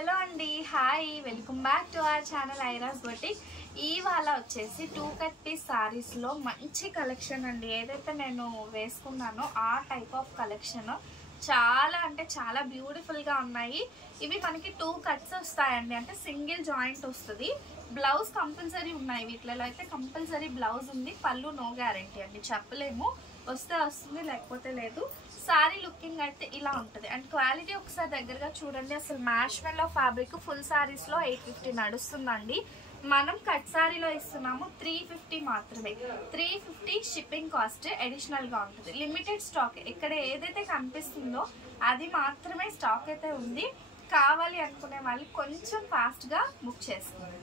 Hello అండి, hi, welcome back to our channel ఐరాస్ boutique. ఇవాళ వచ్చేసి 2 కట్ పీస్ సారీస్లో మంచి కలెక్షన్ అండి. ఏదైతే నేను వేసుకున్నానో ఆ టైప్ ఆఫ్ కలెక్షన్ చాలా అంటే చాలా బ్యూటిఫుల్గా ఉన్నాయి. ఇవి మనకి 2 కట్స్ వస్తాయండి, అంటే సింగిల్ జాయింట్ వస్తుంది. బ్లౌజ్ కంపల్సరీ ఉన్నాయి, వీటిలో అయితే కంపల్సరీ బ్లౌజ్ ఉంది. పళ్ళు నో గ్యారంటీ అండి, చెప్పలేము, వస్తే వస్తుంది లేకపోతే లేదు. సారీ లుకింగ్ అయితే ఇలా ఉంటుంది. అండ్ క్వాలిటీ ఒకసారి దగ్గరగా చూడండి. అసలు మ్యాష్మెల్లో ఫ్యాబ్రిక్ ఫుల్ సారీస్లో 850 నడుస్తుందండి. మనం కట్ సారీలో ఇస్తున్నాము 350 మాత్రమే. 350 షిప్పింగ్ కాస్ట్ అడిషనల్గా ఉంటుంది. లిమిటెడ్ స్టాక్, ఇక్కడ ఏదైతే కనిపిస్తుందో అది మాత్రమే స్టాక్ అయితే ఉంది. కావాలి అనుకునే వాళ్ళు కొంచెం ఫాస్ట్గా బుక్ చేసుకోండి.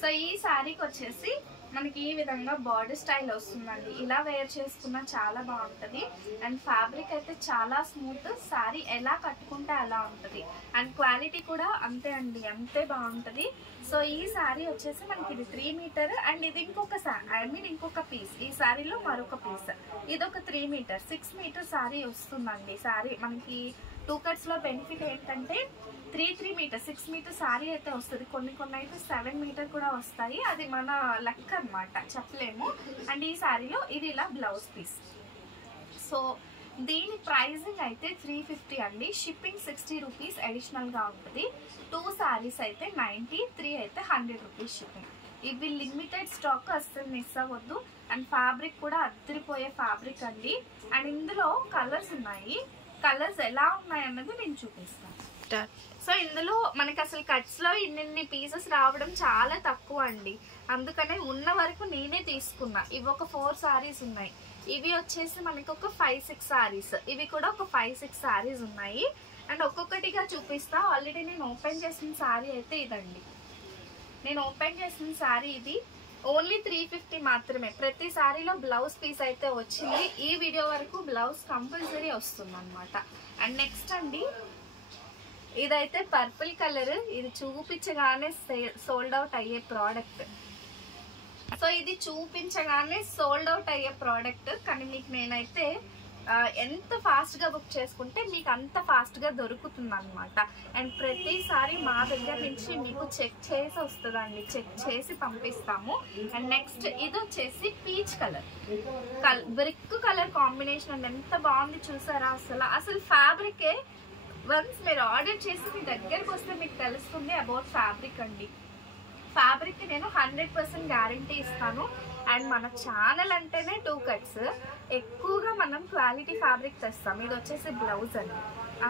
సో ఈ శారీకి వచ్చేసి మనకి ఈ విధంగా బార్డర్ స్టైల్ వస్తుందండి. ఇలా వేర్ చేసుకున్నా చాలా బాగుంటుంది. అండ్ ఫ్యాబ్రిక్ అయితే చాలా స్మూత్, శారీ ఎలా కట్టుకుంటే అలా ఉంటుంది. అండ్ క్వాలిటీ కూడా అంతే అండి, అంతే బాగుంటుంది. సో ఈ శారీ వచ్చేసి మనకి ఇది 3 మీటర్ అండ్ ఇది ఇంకొక పీస్. ఈ శారీలో మరొక పీస్, ఇది ఒక 3 మీటర్ 6 మీటర్ శారీ వస్తుందండి. శారీ మనకి 2 కట్స్లో బెనిఫిట్ ఏంటంటే 3 మీటర్ 6 మీటర్ శారీ అయితే వస్తుంది. కొన్ని అయితే 7 మీటర్ కూడా వస్తాయి, అది మన లెక్క అనమాట, చెప్పలేము. అండ్ ఈ శారీలో ఇది ఇలా బ్లౌజ్ పీస్. సో దీని ప్రైజింగ్ అయితే 350 అండి. షిప్పింగ్ 60 రూపీస్ అడిషనల్గా ఉంటుంది. 2 శారీస్ అయితే 90, 3 అయితే 100 రూపీస్ షిప్పింగ్. ఇవి లిమిటెడ్ స్టాక్, అస్సలు మిస్ అవ్వద్దు. అండ్ ఫ్యాబ్రిక్ కూడా అద్దరిపోయే ఫ్యాబ్రిక్ అండి. అండ్ ఇందులో కలర్స్ ఉన్నాయి, కలర్స్ ఎలా ఉన్నాయి అన్నది నేను చూపిస్తాను. సో ఇందులో మనకి అసలు కట్స్లో ఇన్ని పీసెస్ రావడం చాలా తక్కువ అండి, అందుకనే ఉన్న వరకు నేనే తీసుకున్నా. ఇవి ఒక 4 సారీస్ ఉన్నాయి. ఇవి వచ్చేసి మనకి ఒక 5-6 సారీస్, ఇవి కూడా ఒక 5-6 సారీస్ ఉన్నాయి. అండ్ ఒక్కొక్కటిగా చూపిస్తా. ఆల్రెడీ నేను ఓపెన్ చేసిన సారీ అయితే ఇదండి. నేను ఓపెన్ చేసిన సారీ ఇది. ఓన్లీ 350 మాత్రమే. ప్రతి సారీలో బ్లౌజ్ పీస్ అయితే వచ్చింది. ఈ వీడియో వరకు బ్లౌజ్ కంపల్సరీ వస్తుంది అనమాట. అండ్ నెక్స్ట్ అండి, ఇదైతే పర్పుల్ కలర్. ఇది చూపించగానే సోల్డ్ అవుట్ అయ్యే ప్రోడక్ట్. సో ఇది చూపించగానే సోల్డ్ అవుట్ అయ్యే ప్రోడక్ట్, కానీ మీకు నేనైతే ఎంత ఫాస్ట్గా బుక్ చేసుకుంటే మీకు అంత ఫాస్ట్గా దొరుకుతుంది అనమాట. అండ్ ప్రతిసారి మా దగ్గర నుంచి మీకు చెక్ చేసి వస్తుందండి, చెక్ చేసి పంపిస్తాము. అండ్ నెక్స్ట్ ఇది వచ్చేసి peach colour, brick colour combination అండి. ఎంత బాగుంది చూసారా? అసలు ఫ్యాబ్రికే వన్స్ మీరు ఆర్డర్ చేసి మీ దగ్గరకు వస్తే మీకు తెలుస్తుంది అబౌట్ ఫ్యాబ్రిక్ అండి. ఫ్యాబ్రిక్ నేను 100% గ్యారంటీ ఇస్తాను. అండ్ మన ఛానల్ అంటేనే 2 కట్స్, ఎక్కువగా మనం క్వాలిటీ ఫ్యాబ్రిక్ తెస్తాం. ఇది వచ్చేసి బ్లౌజ్ అండి.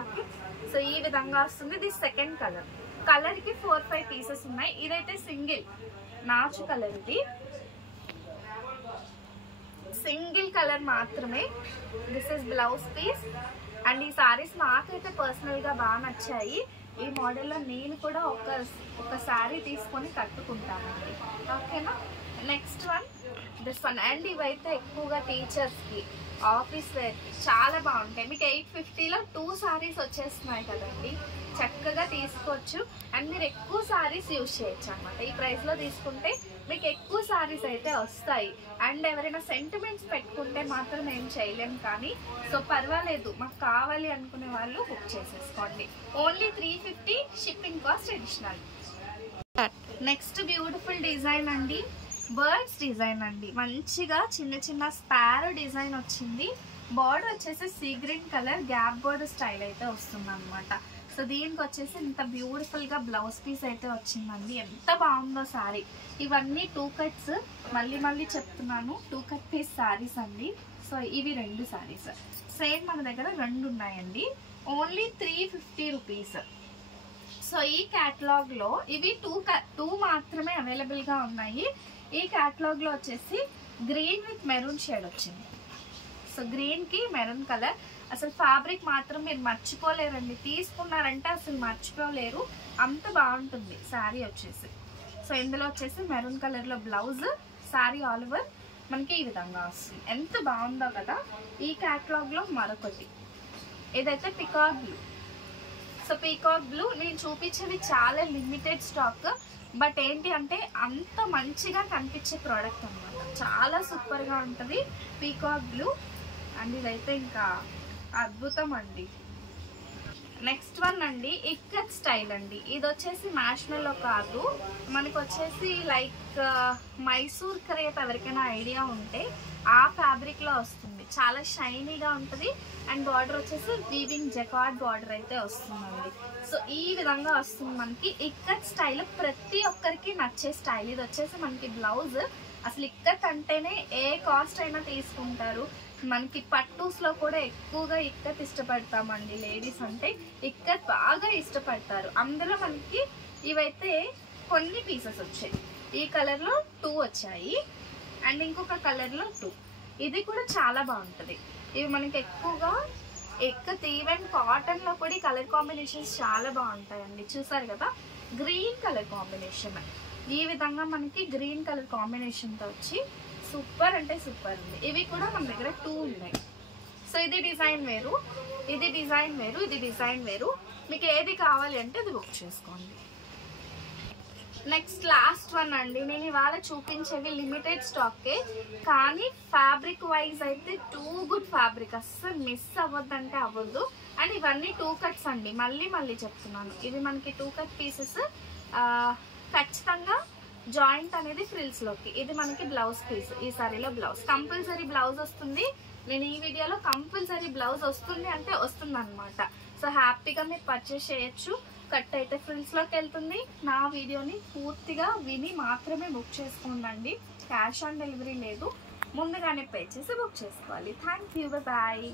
ఓకే, సో ఈ విధంగా వస్తుంది. ఇది సెకండ్ కలర్. కలర్కి 4-5 పీసెస్ ఉన్నాయి. ఇదైతే సింగిల్ నాచు కలర్, ఇది సింగిల్ కలర్ మాత్రమే. This is blouse piece. And ఈ సారీస్ నాకైతే పర్సనల్గా బాగా నచ్చాయి. ఈ మోడల్లో నేను కూడా ఒక శారీ తీసుకొని కట్టుకుంటానండి, ఓకేనా. Next one, this one. And ఇవైతే ఎక్కువగా టీచర్స్కి, ఆఫీస్ వేర్కి చాలా బాగుంటాయి. మీకు 850లో 2 సారీస్ వచ్చేస్తున్నాయి కదండి, చక్కగా తీసుకోవచ్చు. అండ్ మీరు ఎక్కువ సారీస్ యూజ్ చేయొచ్చు అనమాట. ఈ ప్రైస్లో తీసుకుంటే మీకు ఎక్కువ సారీస్ అయితే వస్తాయి. అండ్ ఎవరైనా సెంటిమెంట్స్ పెట్టుకుంటే మాత్రం ఏం చేయలేము, కానీ సో పర్వాలేదు, మాకు కావాలి అనుకునే వాళ్ళు బుక్ చేసేసుకోండి. Only 350 shipping cost additional. Next beautiful design అండి, బర్డ్స్ డిజైన్ అండి. మంచిగా చిన్న స్పారో డిజైన్ వచ్చింది. బార్డర్ వచ్చేసి sea green colour gap border style అయితే వస్తుంది అనమాట. సో దీనికి వచ్చేసి ఇంత బ్యూటిఫుల్గా బ్లౌజ్ పీస్ అయితే వచ్చిందండి. ఎంత బాగుందో సారీ. ఇవన్నీ 2 కట్స్, మళ్ళీ చెప్తున్నాను, 2 కట్ పీస్ సారీస్ అండి. సో ఇవి 2 సారీస్ సేమ్ మన దగ్గర 2 ఉన్నాయండి. Only 350 rupees. సో ఈ క్యాటలాగ్లో ఇవి 2 మాత్రమే అవైలబుల్గా ఉన్నాయి. ఈ క్యాటలాగ్లో వచ్చేసి గ్రీన్ విత్ మెరూన్ షేడ్ వచ్చింది. సో గ్రీన్కి మెరూన్ కలర్. అసలు ఫ్యాబ్రిక్ మాత్రం మీరు మర్చిపోలేరండి, తీసుకున్నారంటే అసలు మర్చిపోలేరు, అంత బాగుంటుంది శారీ వచ్చేసి. సో ఇందులో వచ్చేసి మెరూన్ కలర్లో బ్లౌజ్, శారీ ఆల్ ఓవర్ మనకి ఈ విధంగా వస్తుంది. ఎంత బాగుందో కదా. ఈ క్యాటలాగ్లో మరొకటి, ఇదైతే peacock blue. So peacock blue నేను చూపించేది చాలా లిమిటెడ్ స్టాక్, బట్ ఏంటి అంటే అంత మంచిగా కనిపించే ప్రోడక్ట్ అనమాట, చాలా సూపర్గా ఉంటుంది పీకాక్ బ్లూ. అండ్ ఇదైతే ఇంకా అద్భుతం అండి. నెక్స్ట్ వన్ అండి ఇక్కత్ స్టైల్ అండి. ఇది వచ్చేసి మ్యాష్మెల్లో కాదు, మనకు వచ్చేసి లైక్ మైసూర్ క్రేప్ ఎవరికైనా ఐడియా ఉంటే ఆ ఫ్యాబ్రిక్లో వస్తుంది. చాలా షైనీగా ఉంటుంది అండ్ బార్డర్ వచ్చేసి వీవింగ్ జకార్డ్ బార్డర్ అయితే వస్తుందండి. సో ఈ విధంగా వస్తుంది మనకి ఇక్కత్ స్టైల్. ప్రతి ఒక్కరికి నచ్చే స్టైల్. ఇది వచ్చేసి మనకి బ్లౌజ్. అసలు ఇక్కత్ అంటేనే ఏ కాస్ట్ అయినా తీసుకుంటారు. మనకి పట్టూస్లో కూడా ఎక్కువగా ఇక్కత్ ఇష్టపడతామండి. లేడీస్ అంటే ఇక్కత్ బాగా ఇష్టపడతారు. అందులో మనకి ఇవైతే కొన్ని పీసెస్ వచ్చాయి. ఈ కలర్లో 2 వచ్చాయి అండ్ ఇంకొక కలర్లో 2. ఇది కూడా చాలా బాగుంటుంది. ఇవి మనకి ఎక్కువగా ఇక్కత్ ఈవెన్ కాటన్లో కూడా ఈ కలర్ కాంబినేషన్స్ చాలా బాగుంటాయండి. చూసారు కదా, గ్రీన్ కలర్ కాంబినేషన్. ఈ విధంగా మనకి గ్రీన్ కలర్ కాంబినేషన్తో వచ్చి సూపర్ అంటే సూపర్ ఉంది. ఇవి కూడా మన దగ్గర 2 ఉన్నాయి. సో ఇది డిజైన్ వేరు, ఇది డిజైన్ వేరు, ఇది డిజైన్ వేరు. మీకు ఏది కావాలి అంటే అది బుక్ చేసుకోండి. నెక్స్ట్ లాస్ట్ వన్ అండి. నేను ఇవాళ చూపించేవి లిమిటెడ్ స్టాకే, కానీ ఫ్యాబ్రిక్ వైజ్ అయితే టూ గుడ్ ఫ్యాబ్రిక్. అస్సలు మిస్ అవ్వద్దంటే అవ్వద్దు. అండ్ ఇవన్నీ 2 కట్స్ అండి. మళ్ళీ చెప్తున్నాను, ఇవి మనకి 2 కట్ పీసెస్. ఖచ్చితంగా జాయింట్ అనేది ఫ్రిల్స్లోకి. ఇది మనకి బ్లౌజ్ పీస్. ఈ సారీలో బ్లౌజ్ కంపల్సరీ బ్లౌజ్ వస్తుంది. నేను ఈ వీడియోలో కంపల్సరీ బ్లౌజ్ వస్తుంది అంటే వస్తుంది అనమాట. సో హ్యాపీగా మీరు పర్చేస్ చేయొచ్చు. కట్ అయితే ఫ్రిల్స్లోకి వెళ్తుంది. నా వీడియోని పూర్తిగా విని మాత్రమే బుక్ చేసుకోండి. క్యాష్ ఆన్ డెలివరీ లేదు, ముందుగానే పే చేసి బుక్ చేసుకోవాలి. Thank you, bye.